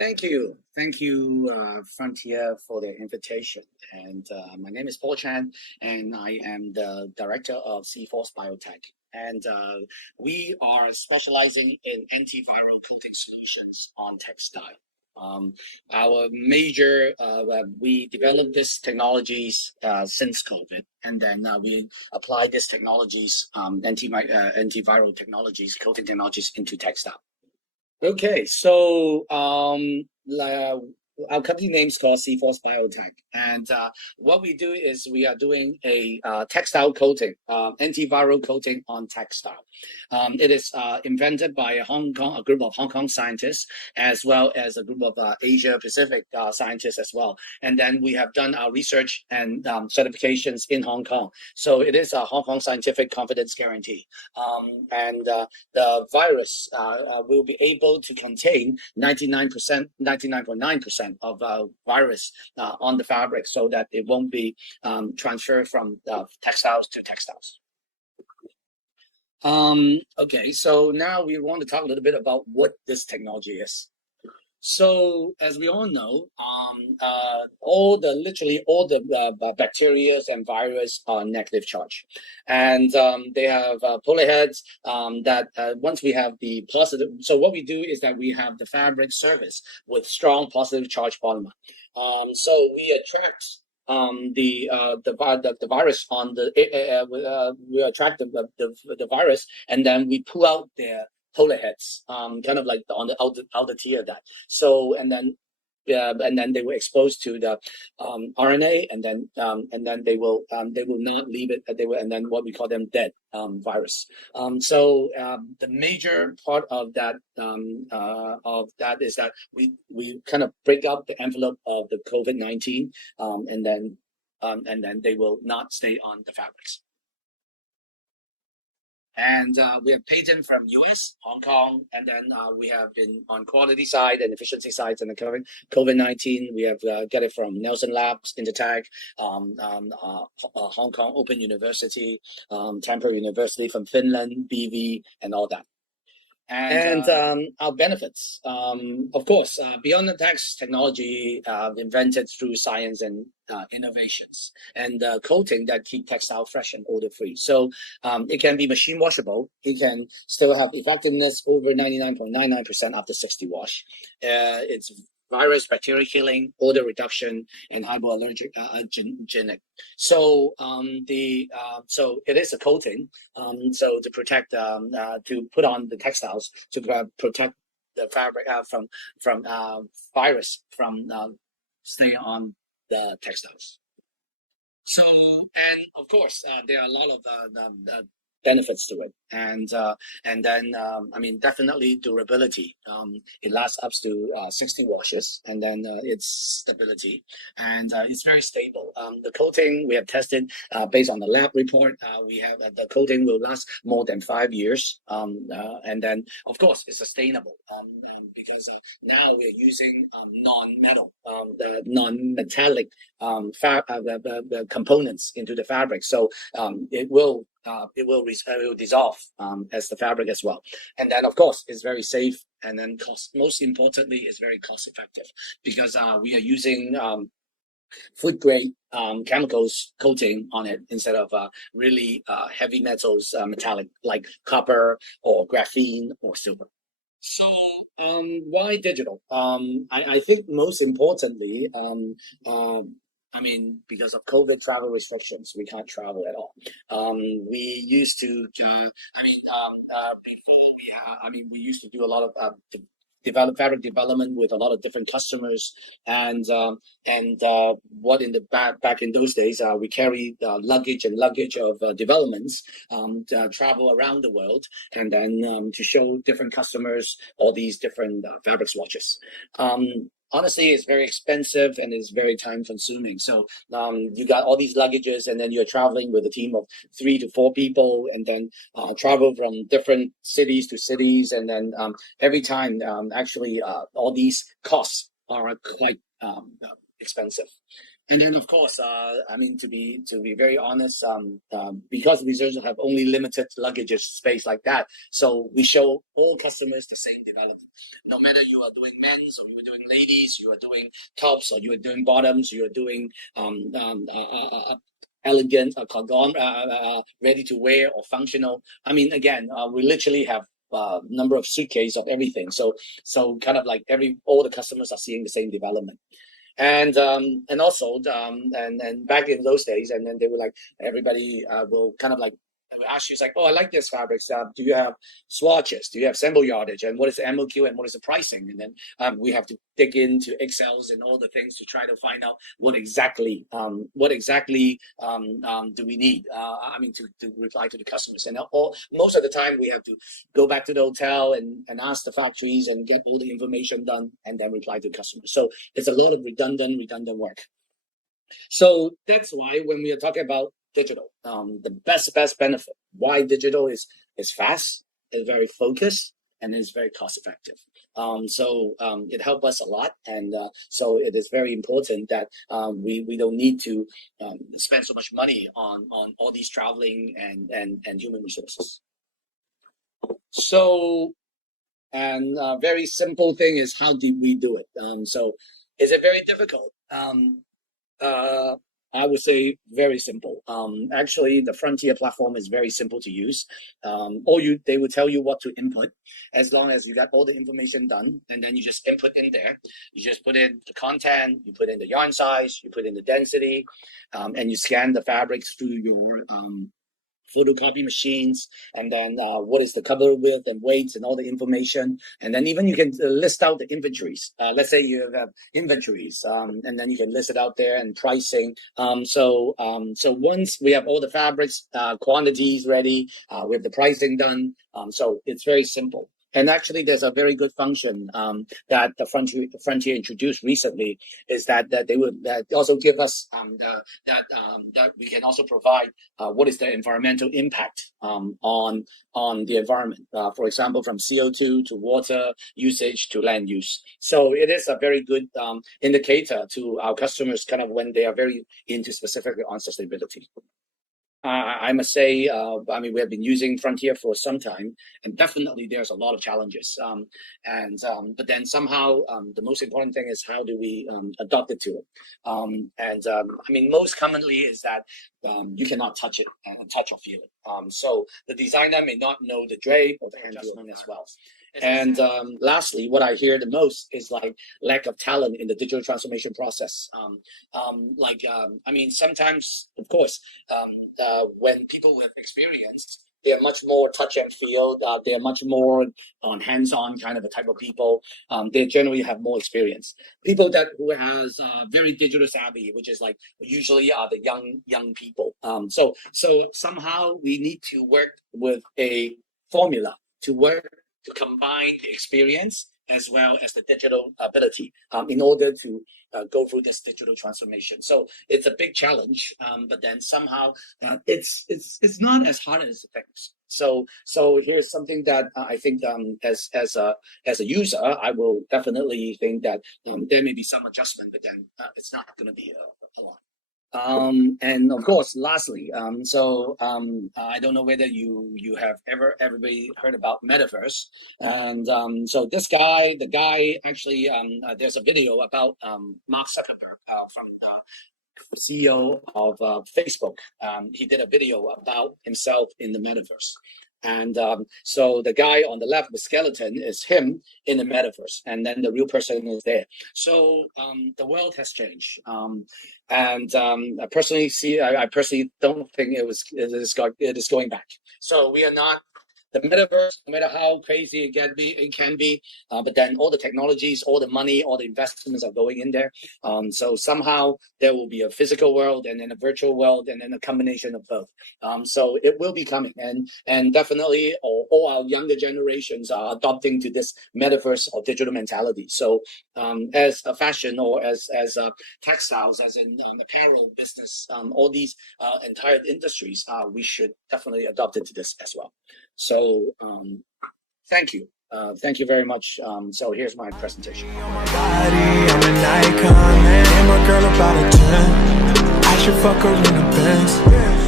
Thank you, Frontier, for the invitation. And my name is Paul Chan, and I am the director of C-Force Biotech. And we are specializing in antiviral coating solutions on textile. Um, our major, we developed these technologies since COVID, and then we apply these technologies, antiviral technologies, coating technologies into textile. Okay, so our company name is called C-Force Biotech, and what we do is we are doing a textile coating, antiviral coating on textile. It is invented by a group of Hong Kong scientists, as well as a group of Asia Pacific scientists as well. And then we have done our research and certifications in Hong Kong. So it is a Hong Kong scientific confidence guarantee, and the virus will be able to contain 99.9% of virus on the fabric, so that it won't be transferred from textiles to textiles. Okay, so now we want to talk a little bit about what this technology is. So, as we all know, literally all the bacteria and virus are negative charge, and they have polar heads. That once we have the positive, so what we do is that we have the fabric surface with strong positive charge polymer. So we attract the virus on the we attract the virus, and then we pull out their polar heads, kind of like on the outer tier of that. So and then they were exposed to the RNA, and then they will not leave it. And then what we call them dead virus. So the major part of that is that we kind of break up the envelope of the COVID-19, and then they will not stay on the fabrics. And we have patent from US, Hong Kong, and then we have been on quality side and efficiency sides. And the COVID-19, we have get it from Nelson Labs, Intertech, Hong Kong Open University, Temple University from Finland, BV, and all that. And our benefits, of course, beyond the text technology invented through science and innovations, and coating that keep textile fresh and odor free. So it can be machine washable. It can still have effectiveness over 99.99% after 60 wash. It's virus, bacteria killing, odor reduction, and hypoallergenic. So so it is a coating. So to protect, to put on the textiles to protect the fabric from virus from staying on the textiles. So, and of course, there are a lot of benefits to it, and then I mean, definitely durability. It lasts up to 60 washes, and then its stability, and it's very stable. The coating we have tested based on the lab report. We have the coating will last more than 5 years, and then of course it's sustainable, because now we're using non-metal, the non-metallic components into the fabric, so it will dissolve as the fabric as well. And then of course it's very safe, and then most importantly it's very cost effective, because we are using food grade chemicals coating on it instead of really heavy metals, metallic like copper or graphene or silver. So why digital? I think most importantly, I mean, because of COVID travel restrictions, we can't travel at all. We used to, we used to do a lot of fabric development with a lot of different customers, and what in the back in those days, we carried luggage of developments, travel around the world, and then to show different customers all these different fabric swatches. Honestly, it's very expensive and it's very time consuming. So you got all these luggages, and then you're traveling with a team of 3 to 4 people, and then travel from different cities to cities, and then every time actually all these costs are quite expensive. And then, of course, I mean, to be very honest, because researchers have only limited luggage space like that, so we show all customers the same development. No matter you are doing men's or you are doing ladies, you are doing tops or you are doing bottoms, you are doing elegant, ready to wear or functional. I mean, again, we literally have number of suitcase of everything. So kind of like all the customers are seeing the same development. And also and back in those days, and then they were like, everybody will kind of like ask you, it's like, oh, I like this fabrics. Do you have swatches? Do you have sample yardage? And what is the MOQ and what is the pricing? And then we have to dig into Excels and all the things to try to find out what exactly do we need? I mean, to reply to the customers. And most of the time, we have to go back to the hotel and ask the factories and get all the information done and then reply to the customers. So it's a lot of redundant work. So that's why when we are talking about digital, the best benefit why digital is fast, is very focused, and is very cost effective. So it helped us a lot, and so it is very important that we don't need to spend so much money on all these traveling and human resources. So, and very simple thing is, how did we do it? So is it very difficult? I would say very simple. Actually, the Frontier platform is very simple to use. They will tell you what to input, as long as you got all the information done, and then you just input in there. You just put in the content, you put in the yarn size, you put in the density, and you scan the fabrics through your photocopy machines, and then what is the cover width and weights and all the information, and then even you can list out the inventories. Let's say you have inventories, and then you can list it out there, and pricing. So once we have all the fabrics quantities ready, we have the pricing done. So it's very simple. And actually, there's a very good function that the Frontier introduced recently, is that they also give us that we can also provide what is the environmental impact on the environment. For example, from CO2 to water usage to land use. So it is a very good indicator to our customers, kind of when they are very into specifically on sustainability. I must say, I mean, we have been using Frontier for some time, and definitely there's a lot of challenges. But then somehow the most important thing is, how do we adopt it to it? I mean, most commonly is that you cannot touch it and touch or feel it. So the designer may not know the drape or the adjustment as well. And lastly, what I hear the most is like lack of talent in the digital transformation process. I mean, sometimes, of course, when people have experience, they're much more touch and feel. They're much more on hands-on kind of a type of people. They generally have more experience. People who has very digital savvy, which is like usually are the young people. So somehow we need to work with a formula to combine the experience as well as the digital ability in order to go through this digital transformation. So it's a big challenge, but then somehow it's not as hard as it thinks. So here's something that I think as a user, I will definitely think that there may be some adjustment, but then it's not going to be a lot. And of course, lastly, I don't know whether you have everybody heard about metaverse. And so the guy actually, there's a video about Mark Zuckerberg from CEO of Facebook. He did a video about himself in the metaverse. And so the guy on the left, the skeleton, is him in the metaverse, and then the real person is there. So the world has changed, and I personally don't think it is going back. So we are not. The metaverse, no matter how crazy it can be, but then all the technologies, all the money, all the investments are going in there. So somehow there will be a physical world and then a virtual world and then a combination of both. So it will be coming, and definitely all our younger generations are adopting to this metaverse or digital mentality. So as a fashion or as textiles, as in apparel business, all these entire industries, we should definitely adopt it to this as well. So thank you. Thank you very much. So here's my presentation. I'm an icon, man. And my girl about a 10. I should fuck her in a Benz.